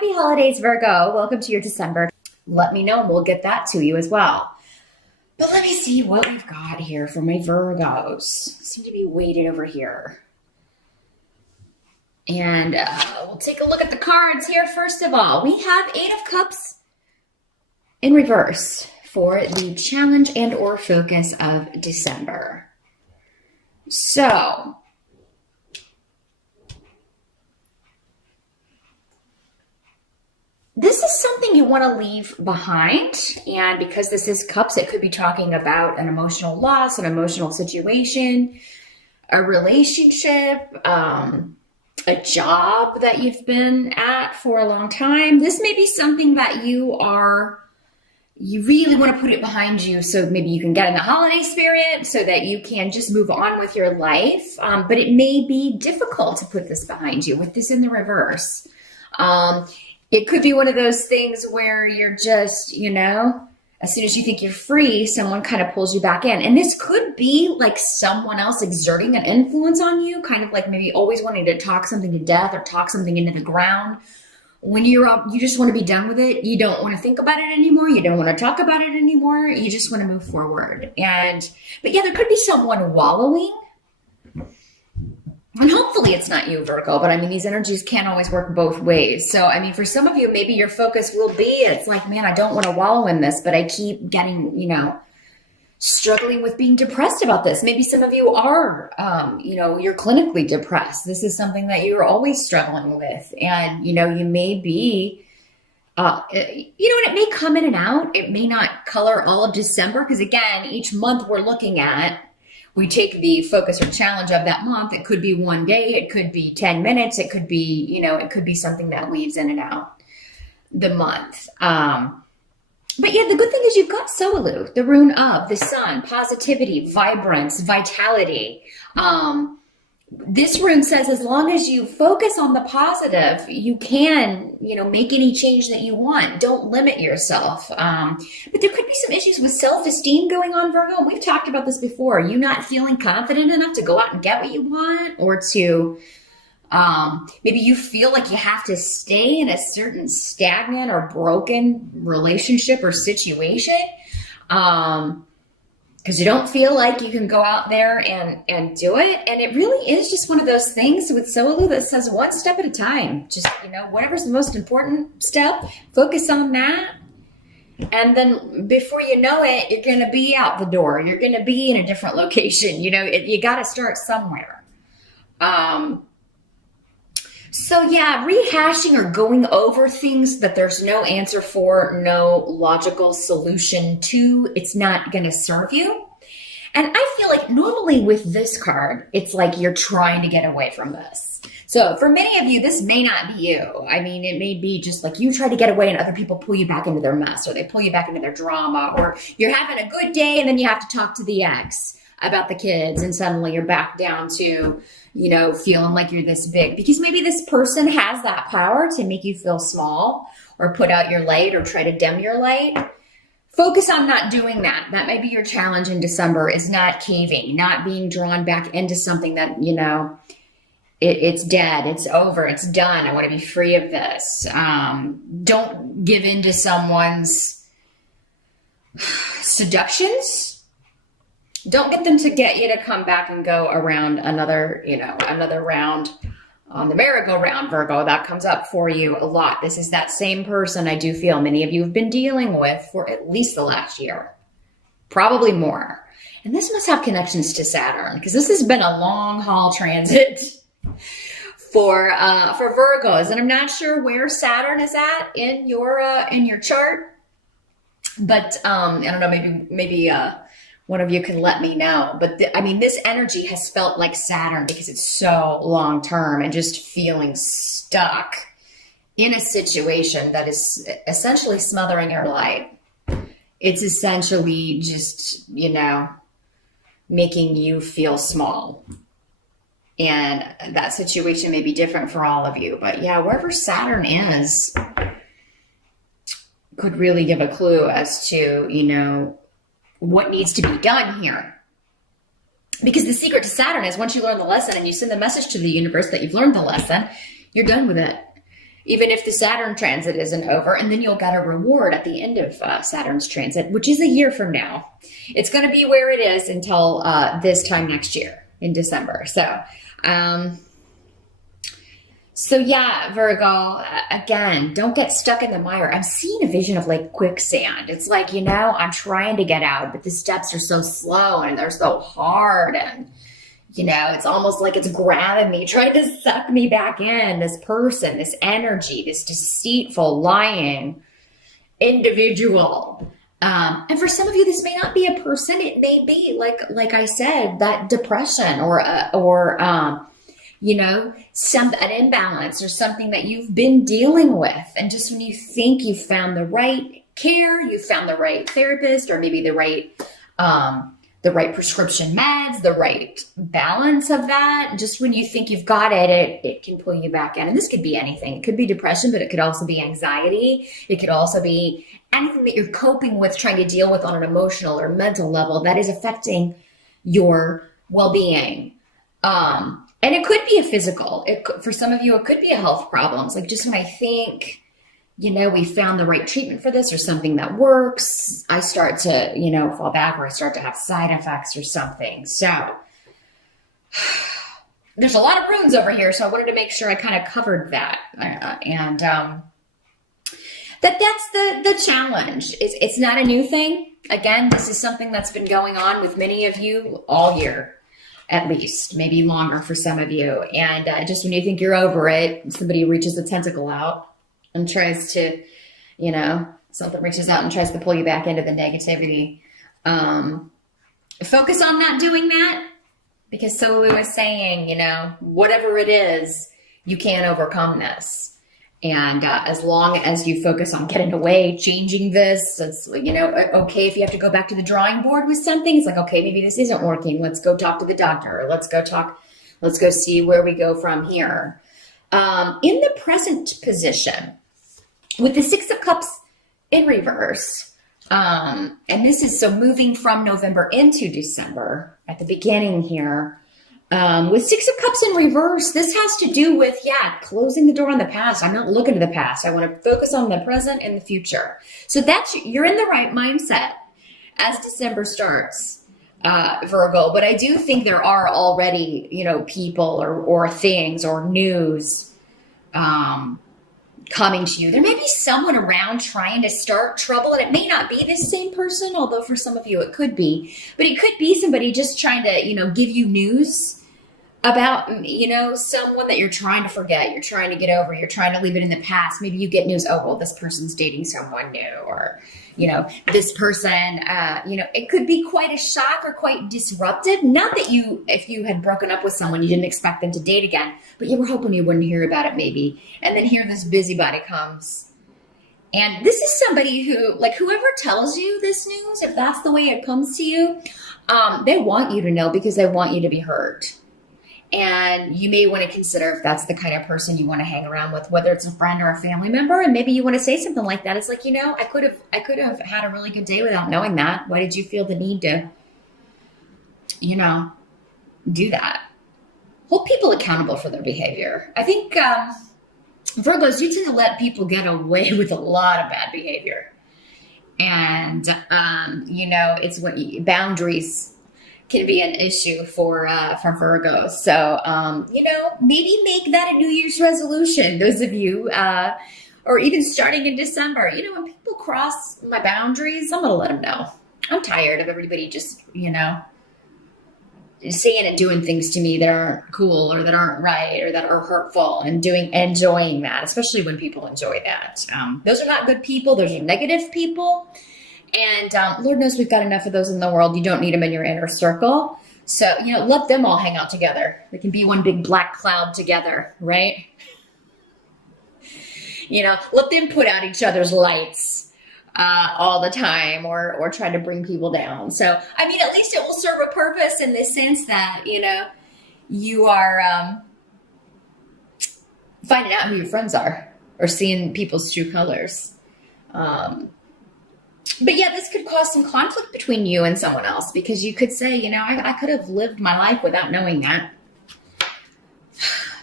Happy holidays, Virgo. Welcome to your December. Let me know and we'll get that to you as well. But let me see what we've got here for my Virgos. Seem to be weighted over here. And we'll take a look at the cards here. First of all, we have Eight of Cups in reverse for the challenge and or focus of December. So, this is something you want to leave behind, and because this is cups, it could be talking about an emotional loss, an emotional situation, a relationship, a job that you've been at for a long time. This may be something that you really want to put it behind you, so maybe you can get in the holiday spirit so that you can just move on with your life. But it may be difficult to put this behind you with this in the reverse. It could be one of those things where you're just, as soon as you think you're free, someone kind of pulls you back in. And this could be like someone else exerting an influence on you, kind of like maybe always wanting to talk something to death or talk something into the ground. When you just want to be done with it. You don't want to think about it anymore. You don't want to talk about it anymore. You just want to move forward. But yeah, there could be someone wallowing. And hopefully it's not you, Virgo, but I mean, these energies can't always work both ways. So, I mean, for some of you, maybe your focus will be, it's like, man, I don't want to wallow in this, but I keep getting, struggling with being depressed about this. Maybe some of you are, you're clinically depressed. This is something that you're always struggling with. And, you may be, and it may come in and out. It may not color all of December, because again, each month we're looking at, we take the focus or challenge of that month. It could be one day. It could be 10 minutes. It could be, it could be something that weaves in and out the month. But yeah, the good thing is you've got Soalu, the rune of the sun, positivity, vibrance, vitality. This rune says as long as you focus on the positive, you can, make any change that you want. Don't limit yourself. But there could be some issues with self-esteem going on, Virgo. We've talked about this before. You not feeling confident enough to go out and get what you want, or to maybe you feel like you have to stay in a certain stagnant or broken relationship or situation. Because you don't feel like you can go out there and do it. And it really is just one of those things with Soalu that says one step at a time. Just, whatever's the most important step, focus on that. And then before you know it, you're going to be out the door. You're going to be in a different location. You got to start somewhere. So yeah, rehashing or going over things that there's no answer for, no logical solution to, it's not going to serve you. And I feel like normally with this card, it's like you're trying to get away from this. So for many of you, this may not be you. I mean, it may be just like you try to get away and other people pull you back into their mess, or they pull you back into their drama, or you're having a good day and then you have to talk to the ex about the kids and suddenly you're back down to, feeling like you're this big, because maybe this person has that power to make you feel small or put out your light or try to dim your light. Focus on not doing that. That may be your challenge in December, is not caving, not being drawn back into something that, it's dead, it's over, it's done. I want to be free of this. Don't give in to someone's seductions. Don't get them to get you to come back and go around another round on the merry-go-round, Virgo. That comes up for you a lot. This is that same person I do feel many of you have been dealing with for at least the last year, probably more. And this must have connections to Saturn, because this has been a long haul transit for Virgos. And I'm not sure where Saturn is at in your chart, but I don't know, maybe one of you can let me know. But this energy has felt like Saturn because it's so long term and just feeling stuck in a situation that is essentially smothering your life. It's essentially just, making you feel small. And that situation may be different for all of you. But yeah, wherever Saturn is could really give a clue as to, what needs to be done here. Because the secret to Saturn is once you learn the lesson and you send the message to the universe that you've learned the lesson, you're done with it. even if the Saturn transit isn't over, and then you'll get a reward at the end of Saturn's transit, which is a year from now. It's going to be where it is until this time next year in December. So yeah, Virgo, again, don't get stuck in the mire. I'm seeing a vision of like quicksand. It's like, I'm trying to get out, but the steps are so slow and they're so hard. And, it's almost like it's grabbing me, trying to suck me back in. This person, this energy, this deceitful, lying individual. And for some of you, this may not be a person. It may be like I said, that depression or an imbalance or something that you've been dealing with. And just when you think you've found the right care, you've found the right therapist, or maybe the right prescription meds, the right balance of that. Just when you think you've got it can pull you back in. And this could be anything. It could be depression, but it could also be anxiety. It could also be anything that you're coping with, trying to deal with on an emotional or mental level that is affecting your well-being. And it could be a physical. For some of you, it could be a health problems. Like just when I think, we found the right treatment for this or something that works, I start to, fall back, or I start to have side effects or something. So there's a lot of runes over here. So I wanted to make sure I kind of covered that. That's the challenge. It's not a new thing. Again, this is something that's been going on with many of you all year. At least, maybe longer for some of you. And just when you think you're over it, somebody reaches a tentacle out and tries to, something reaches out and tries to pull you back into the negativity. Focus on not doing that, because Solu was saying, whatever it is, you can't overcome this. And as long as you focus on getting away, changing this, it's, okay, if you have to go back to the drawing board with something, it's like, okay, maybe this isn't working. Let's go talk to the doctor. Or let's go see where we go from here. In the present position, with the Six of Cups in reverse, and this is so moving from November into December at the beginning here, with Six of Cups in reverse, this has to do with, closing the door on the past. I'm not looking to the past. I want to focus on the present and the future. So you're in the right mindset as December starts, Virgo. But I do think there are already, people or things or news coming to you. There may be someone around trying to start trouble, and it may not be this same person, although for some of you it could be. But it could be somebody just trying to, give you news about, someone that you're trying to forget, you're trying to get over, you're trying to leave it in the past. Maybe you get news, this person's dating someone new, or, this person, it could be quite a shock or quite disruptive. Not that if you had broken up with someone, you didn't expect them to date again, but you were hoping you wouldn't hear about it maybe. And then here this busybody comes. And this is somebody who, whoever tells you this news, if that's the way it comes to you, they want you to know because they want you to be heard. And you may want to consider if that's the kind of person you want to hang around with, whether it's a friend or a family member. And maybe you want to say something like that. It's like, I could have had a really good day without knowing that. Why did you feel the need to, do that? Hold people accountable for their behavior. I think, Virgos, you tend to let people get away with a lot of bad behavior. And, it's when boundaries can be an issue for Virgos. So, maybe make that a New Year's resolution. Those of you, or even starting in December, when people cross my boundaries, I'm going to let them know. I'm tired of everybody just, saying and doing things to me that aren't cool or that aren't right or that are hurtful, and enjoying that, especially when people enjoy that. Those are not good people. Those are negative people. And Lord knows we've got enough of those in the world. You don't need them in your inner circle. So, let them all hang out together. They can be one big black cloud together, right? Let them put out each other's lights all the time, or try to bring people down. So, at least it will serve a purpose in the sense that, you are finding out who your friends are, or seeing people's true colors. But yeah, this could cause some conflict between you and someone else, because you could say, I could have lived my life without knowing that.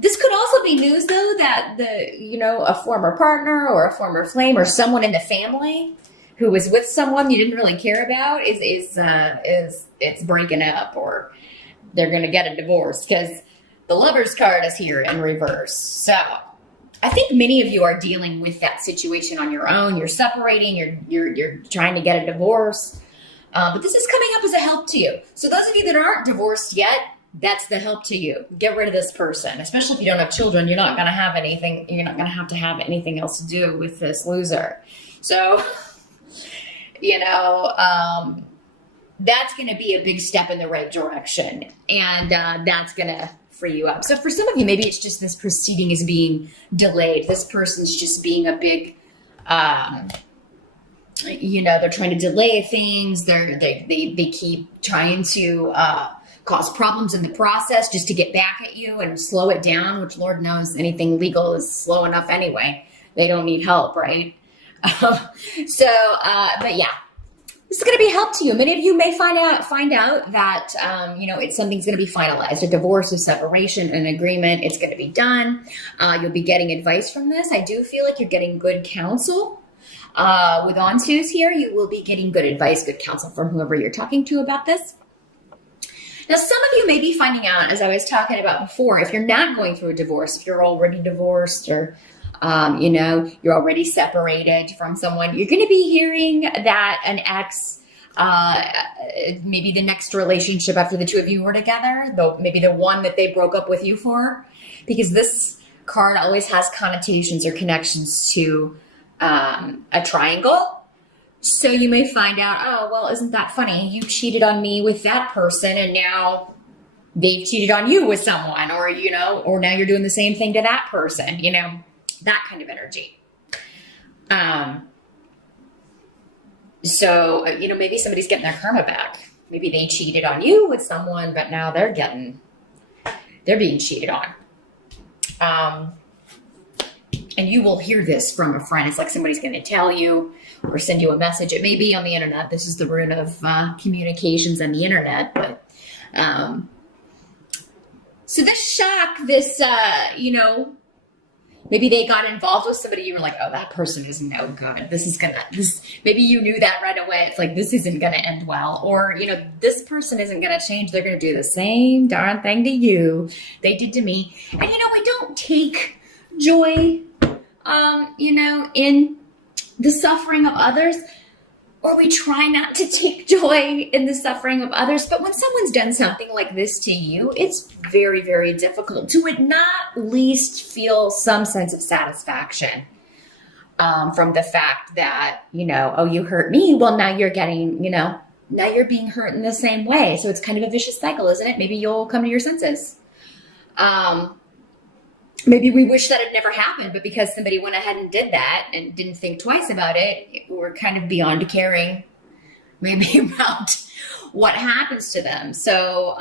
This could also be news, though, that a former partner or a former flame or someone in the family who was with someone you didn't really care about is breaking up, or they're going to get a divorce, because the Lover's card is here in reverse. So I think many of you are dealing with that situation on your own. You're separating. You're trying to get a divorce, but this is coming up as a help to you. So those of you that aren't divorced yet, that's the help to you. Get rid of this person, especially if you don't have children. You're not going to have anything. You're not going to have anything else to do with this loser. So, that's going to be a big step in the right direction, and that's going to free you up. So for some of you, maybe it's just this proceeding is being delayed. This person's just being a big, they're trying to delay things. They keep trying to cause problems in the process just to get back at you and slow it down, which Lord knows anything legal is slow enough anyway. They don't need help, right? But yeah, this is going to be help to you. Many of you may find out that, something's going to be finalized, a divorce, a separation, an agreement. It's going to be done. You'll be getting advice from this. I do feel like you're getting good counsel. With on-twos here, you will be getting good advice, good counsel from whoever you're talking to about this. Now, some of you may be finding out, as I was talking about before, if you're not going through a divorce, if you're already divorced, or you're already separated from someone, you're going to be hearing that an ex, maybe the next relationship after the two of you were together, though maybe the one that they broke up with you for, because this card always has connotations or connections to a triangle. So you may find out, oh, well, isn't that funny? You cheated on me with that person, and now they've cheated on you with someone, or now you're doing the same thing to that person, that kind of energy. So, maybe somebody's getting their karma back. Maybe they cheated on you with someone, but now they're being cheated on. And you will hear this from a friend. It's like somebody's going to tell you or send you a message. It may be on the internet. This is the root of communications on the internet. But so this shock, this, maybe they got involved with somebody. You were like, oh, that person is no good. Maybe you knew that right away. It's like, this isn't going to end well. Or, this person isn't going to change. They're going to do the same darn thing to you they did to me. And, we don't take joy, in the suffering of others, or we try not to take joy in the suffering of others. But when someone's done something like this to you, it's very, very difficult to at not least feel some sense of satisfaction from the fact that, oh, you hurt me. Well, now you're getting, now you're being hurt in the same way. So it's kind of a vicious cycle, isn't it? Maybe you'll come to your senses. Maybe we wish that it never happened, but because somebody went ahead and did that and didn't think twice about it, we're kind of beyond caring maybe about what happens to them. So,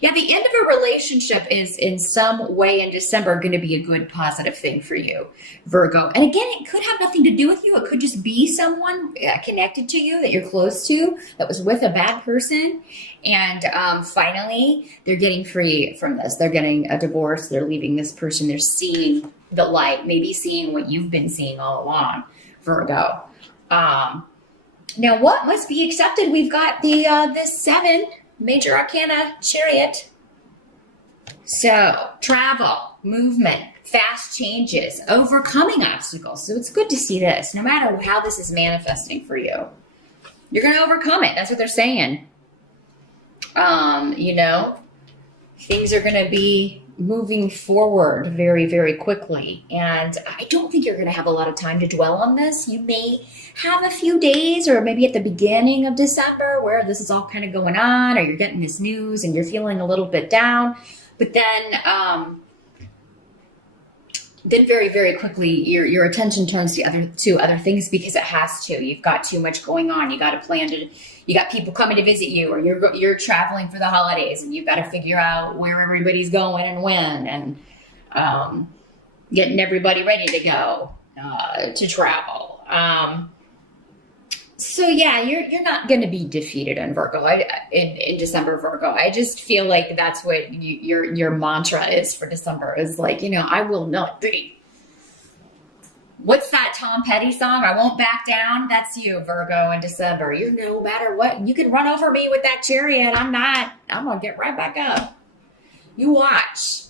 the end of a relationship is in some way in December going to be a good positive thing for you, Virgo. And again, it could have nothing to do with you. It could just be someone connected to you that you're close to that was with a bad person. And finally, they're getting free from this. They're getting a divorce. They're leaving this person. They're seeing the light, maybe seeing what you've been seeing all along, Virgo. Now, what must be accepted? We've got this 7 major arcana chariot. So travel, movement, fast changes, overcoming obstacles. So it's good to see this. No matter how this is manifesting for you, you're going to overcome it. That's what they're saying. Things are going to be moving forward very, very quickly. And I don't think you're going to have a lot of time to dwell on this. You may have a few days, or maybe at the beginning of December, where this is all kind of going on, or you're getting this news and you're feeling a little bit down. But then very, very quickly, your attention turns to other things, because it has to. You've got too much going on. You got to plan to. You got people coming to visit you, or you're traveling for the holidays, and you've got to figure out where everybody's going and when, and getting everybody ready to go to travel. So yeah, you're not going to be defeated in Virgo. In December, Virgo. I just feel like that's what your mantra is for December is like, I will not be. What's that Tom Petty song? I won't back down. That's you, Virgo, in December. You no matter what, you can run over me with that chariot. I'm not. I'm gonna get right back up. You watch.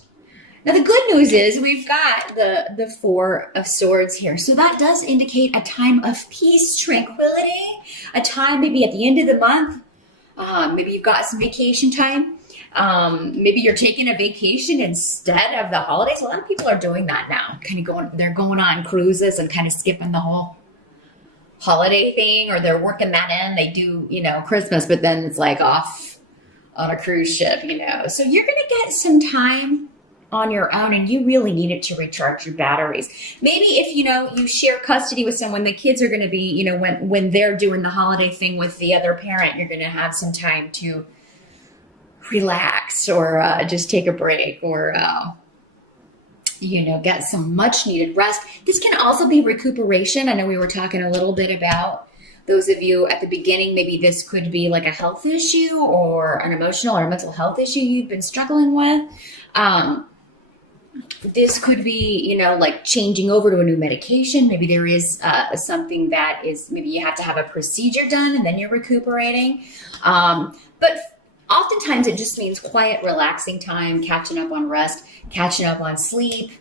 Now the good news is we've got the Four of Swords here. So that does indicate a time of peace, tranquility, a time maybe at the end of the month. Maybe you've got some vacation time. Maybe you're taking a vacation instead of the holidays. A lot of people are doing that now. They're going on cruises and kind of skipping the whole holiday thing, or they're working that in. They do, Christmas, but then it's like off on a cruise ship, So you're going to get some time on your own, and you really need it to recharge your batteries. Maybe if you share custody with someone, the kids are going to be, when they're doing the holiday thing with the other parent, you're going to have some time to relax or just take a break or get some much needed rest. This can also be recuperation. I know we were talking a little bit about those of you at the beginning. Maybe this could be like a health issue or an emotional or mental health issue you've been struggling with. This could be, like changing over to a new medication. Maybe there is something that is, maybe you have to have a procedure done and then you're recuperating. But oftentimes it just means quiet, relaxing time, catching up on rest, catching up on sleep.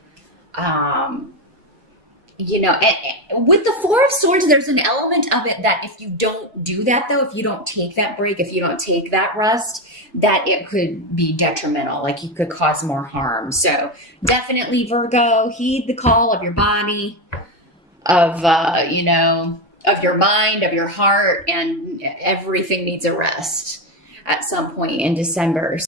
And with the Four of Swords, there's an element of it that if you don't do that, though, if you don't take that break, if you don't take that rest, that it could be detrimental, like you could cause more harm. So definitely, Virgo, heed the call of your body, of your mind, of your heart, and everything needs a rest at some point in December.